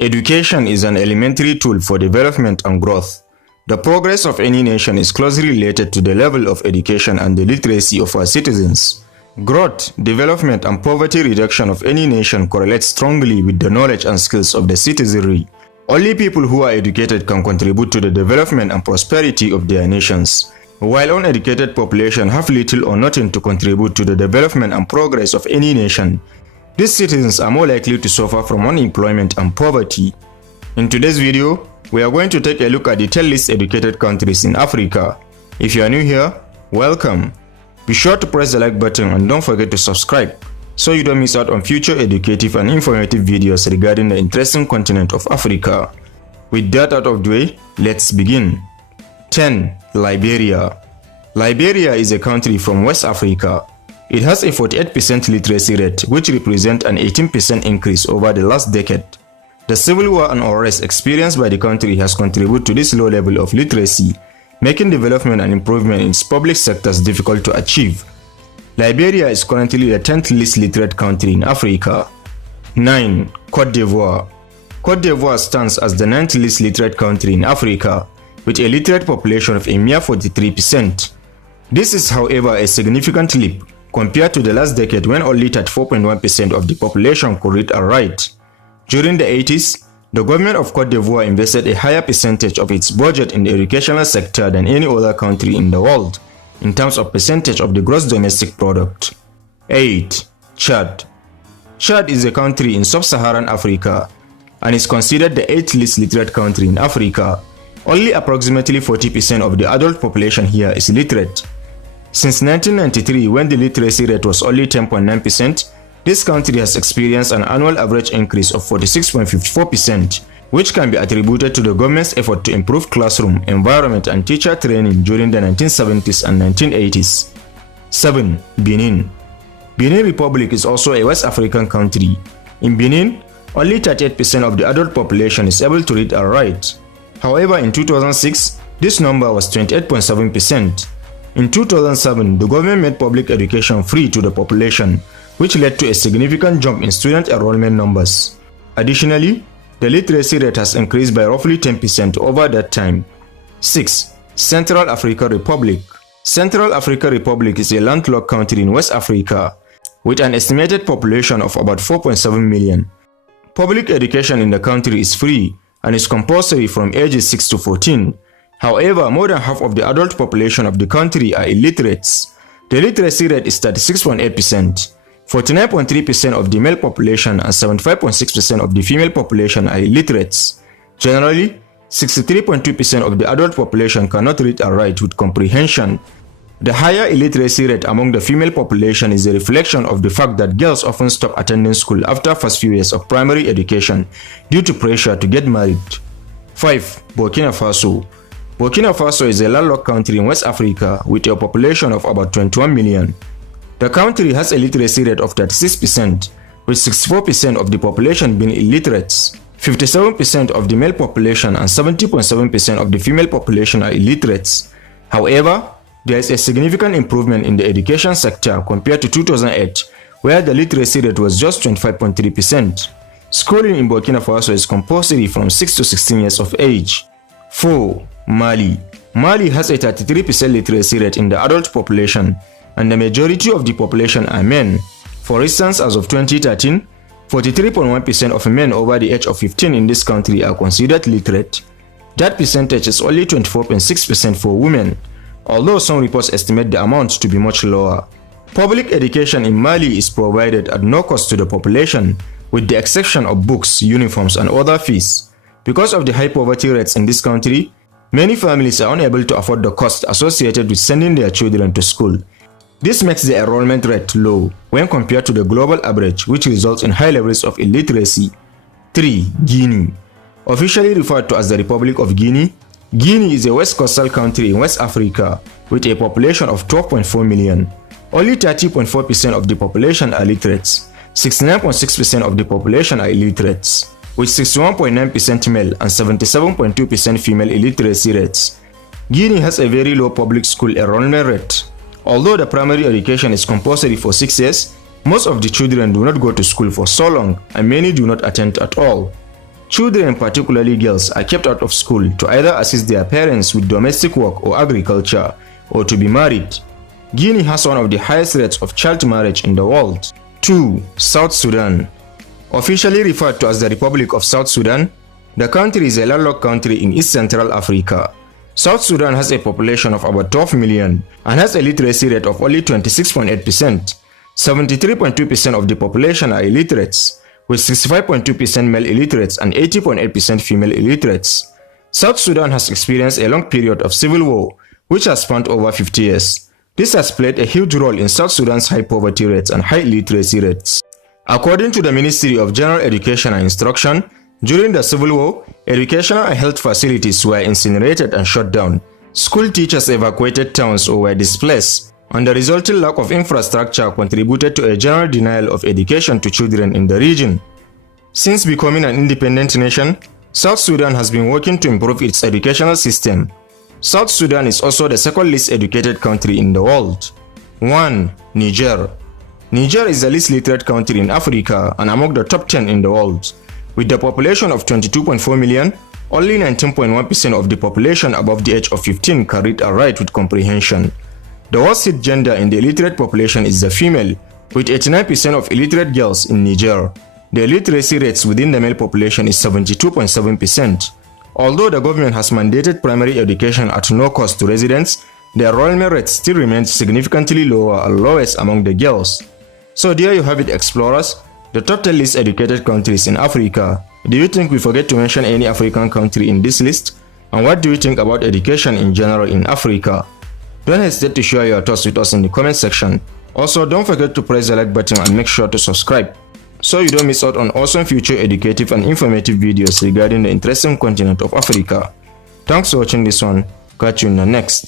Education is an elementary tool for development and growth. The progress of any nation is closely related to the level of education and the literacy of our citizens. Growth, development, and poverty reduction of any nation correlates strongly with the knowledge and skills of the citizenry. Only people who are educated can contribute to the development and prosperity of their nations, while uneducated population have little or nothing to contribute to the development and progress of any nation. These citizens are more likely to suffer from unemployment and poverty. In today's video, we are going to take a look at the 10 least educated countries in Africa. If you are new here, welcome. Be sure to press the like button and don't forget to subscribe so you don't miss out on future educative and informative videos regarding the interesting continent of Africa. With that out of the way, let's begin. 10. Liberia. Liberia is a country from West Africa. It has a 48% literacy rate, which represents an 18% increase over the last decade. The civil war and unrest experienced by the country has contributed to this low level of literacy, making development and improvement in its public sectors difficult to achieve. Liberia is currently the 10th least literate country in Africa. 9. Cote d'Ivoire. Cote d'Ivoire stands as the 9th least literate country in Africa, with a literate population of a mere 43%. This is, however, a significant leap compared to the last decade when only 34.1% of the population could read and write. During the 80s, the government of Cote d'Ivoire invested a higher percentage of its budget in the educational sector than any other country in the world, in terms of percentage of the gross domestic product. 8. Chad. Chad is a country in sub-Saharan Africa and is considered the 8th least literate country in Africa. Only approximately 40% of the adult population here is literate. Since 1993, when the literacy rate was only 10.9%, this country has experienced an annual average increase of 46.54%, which can be attributed to the government's effort to improve classroom, environment, and teacher training during the 1970s and 1980s. 7. Benin. Benin Republic is also a West African country. In Benin, only 38% of the adult population is able to read and write. However, in 2006, this number was 28.7%. In 2007, the government made public education free to the population, which led to a significant jump in student enrollment numbers. Additionally, the literacy rate has increased by roughly 10% over that time. 6. Central African Republic. Central African Republic is a landlocked country in West Africa, with an estimated population of about 4.7 million. Public education in the country is free and is compulsory from ages 6 to 14. However, more than half of the adult population of the country are illiterates. The literacy rate is 36.8%. 49.3% of the male population and 75.6% of the female population are illiterates. Generally, 63.2% of the adult population cannot read and write with comprehension. The higher illiteracy rate among the female population is a reflection of the fact that girls often stop attending school after first few years of primary education due to pressure to get married. 5. Burkina Faso. Burkina Faso is a landlocked country in West Africa with a population of about 21 million. The country has a literacy rate of 36%, with 64% of the population being illiterates. 57% of the male population and 70.7% of the female population are illiterates. However, there is a significant improvement in the education sector compared to 2008, where the literacy rate was just 25.3%. Schooling in Burkina Faso is compulsory from 6 to 16 years of age. 4. Mali. Mali has a 33% literacy rate in the adult population, and the majority of the population are men. For instance, as of 2013, 43.1% of men over the age of 15 in this country are considered literate. That percentage is only 24.6% for women, although some reports estimate the amount to be much lower. Public education in Mali is provided at no cost to the population, with the exception of books, uniforms, and other fees. Because of the high poverty rates in this country, many families are unable to afford the cost associated with sending their children to school. This makes the enrollment rate low when compared to the global average, which results in high levels of illiteracy. 3. Guinea. Officially referred to as the Republic of Guinea, Guinea is a west coastal country in West Africa with a population of 12.4 million. Only 30.4% of the population are literates. 69.6% of the population are illiterates, with 61.9% male and 77.2% female illiteracy rates. Guinea has a very low public school enrollment rate. Although the primary education is compulsory for 6 years, most of the children do not go to school for so long and many do not attend at all. Children, particularly girls, are kept out of school to either assist their parents with domestic work or agriculture, or to be married. Guinea has one of the highest rates of child marriage in the world. 2. South Sudan. Officially referred to as the Republic of South Sudan, the country is a landlocked country in East Central Africa. South Sudan has a population of about 12 million and has a literacy rate of only 26.8%. 73.2% of the population are illiterates, with 65.2% male illiterates and 80.8% female illiterates. South Sudan has experienced a long period of civil war, which has spanned over 50 years. This has played a huge role in South Sudan's high poverty rates and high illiteracy rates. According to the Ministry of General Education and Instruction, during the Civil War, educational and health facilities were incinerated and shut down. School teachers evacuated towns or were displaced, and the resulting lack of infrastructure contributed to a general denial of education to children in the region. Since becoming an independent nation, South Sudan has been working to improve its educational system. South Sudan is also the second least educated country in the world. 1. Niger. Niger is the least literate country in Africa and among the top 10 in the world. With the population of 22.4 million, only 19.1% of the population above the age of 15 can read and write with comprehension. The worst hit gender in the illiterate population is the female, with 89% of illiterate girls in Niger. The illiteracy rates within the male population is 72.7%. Although the government has mandated primary education at no cost to residents, the enrollment rate still remains significantly lower and lowest among the girls. So there you have it, explorers, the top 10 least educated countries in Africa. Do you think we forget to mention any African country in this list? And what do you think about education in general in Africa? Don't hesitate to share your thoughts with us in the comment section. Also, don't forget to press the like button and make sure to subscribe, so you don't miss out on awesome future educative and informative videos regarding the interesting continent of Africa. Thanks for watching this one. Catch you in the next.